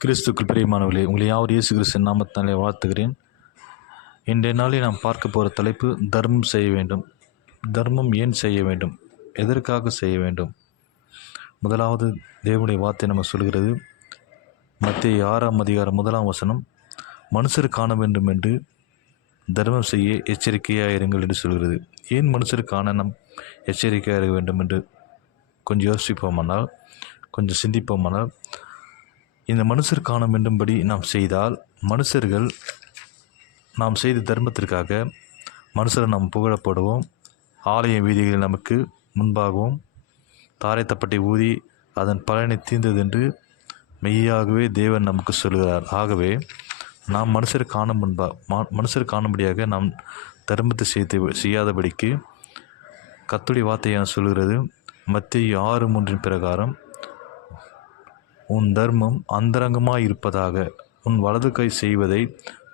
கிறிஸ்துக்குள் பிரியமானவர்களே, உங்களை யாவர் இயேசு கிறிஸ்துவின் நாமத்தினாலே வாழ்த்துகிறேன். இன்றைய நாளில் நாம் பார்க்க போகிற தலைப்பு தர்மம் செய்ய வேண்டும். தர்மம் ஏன் செய்ய வேண்டும், எதற்காக செய்ய வேண்டும்? முதலாவது தேவனுடைய வார்த்தை நம்ம சொல்கிறது. மத்தேயு 6ஆம் அதிகாரம் 1ஆம் வசனம், மனுஷர் காண வேண்டும் என்று தர்மம் செய்ய எச்சரிக்கையாக இருங்கள் என்று சொல்கிறது. ஏன் மனுஷர் காண நம் எச்சரிக்கையாக இருக்க வேண்டும் என்று கொஞ்சம் யோசிப்போமானால், கொஞ்சம் சிந்திப்போமானால், இந்த மனுஷர் காண வேண்டும்படி நாம் செய்தால், மனுஷர்கள் நாம் செய்த தர்மத்திற்காக மனுஷரை நாம் புகழப்படுவோம். ஆலய வீதிகளில் நமக்கு முன்பாகவும் தாரை தப்பட்டை ஊதி அதன் பலனை தீர்ந்ததென்று மெய்யாகவே தேவன் நமக்கு சொல்கிறார். ஆகவே நாம் மனுஷர் காணும்படியாக நாம் தர்மத்தை செய்யாதபடிக்கு கர்த்தருடைய வார்த்தையை சொல்கிறது. மத்தேயு 6:3 பிரகாரம், உன் தர்மம் அந்தரங்கமாக இருப்பதாக, உன் வலது கை செய்வதை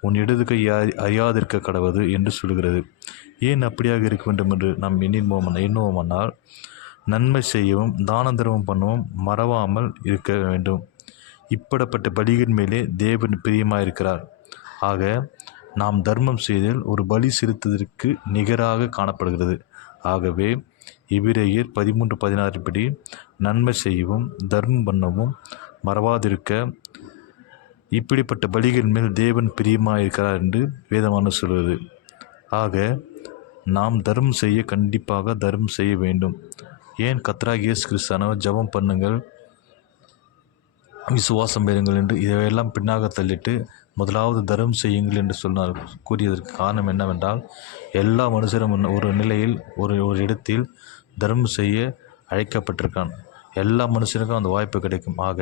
உன் இடது கை அறியாதிருக்க கடவது என்று சொல்கிறது. ஏன் அப்படியாக இருக்க வேண்டும் என்று நாம் எண்ணுவோமானால், நன்மை செய்யவும் தான தர்மம் பண்ணவும் மறவாமல் இருக்க வேண்டும். இப்படிப்பட்ட பலிகளின் மேலே தேவன் பிரியமாக இருக்கிறார். ஆக நாம் தர்மம் செய்தல் ஒரு பலி செலுத்துவதற்கு நிகராக காணப்படுகிறது. ஆகவே எபிரேயர் 13:16 படி நன்மை செய்யவும் தர்மம் பண்ணவும் மறவாதிருக்க, இப்படிப்பட்ட பலிகள் மேல் தேவன் பிரியமாக இருக்கிறார் என்று வேதமானவர் சொல்வது. ஆக நாம் தர்மம் செய்ய, கண்டிப்பாக தர்மம் செய்ய வேண்டும். ஏன் கர்த்தராகிய இயேசு கிறிஸ்துவானவர் ஜெபம் பண்ணுங்கள், விசுவாசம் பெறுங்கள் என்று இதையெல்லாம் பின்னாக தள்ளிட்டு முதலாவது தர்மம் செய்யுங்கள் என்று கூறியதற்கு காரணம் என்னவென்றால், எல்லா மனுஷரும் ஒரு நிலையில் ஒரு இடத்தில் தர்மம் செய்ய அழைக்கப்பட்டிருக்கான். எல்லா மனுஷனுக்கும் அந்த வாய்ப்பு கிடைக்கும். ஆக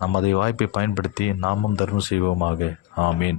நாம் அதை வாய்ப்பை பயன்படுத்தி நாமும் தர்மம் செய்வோமாக. ஆமீன்.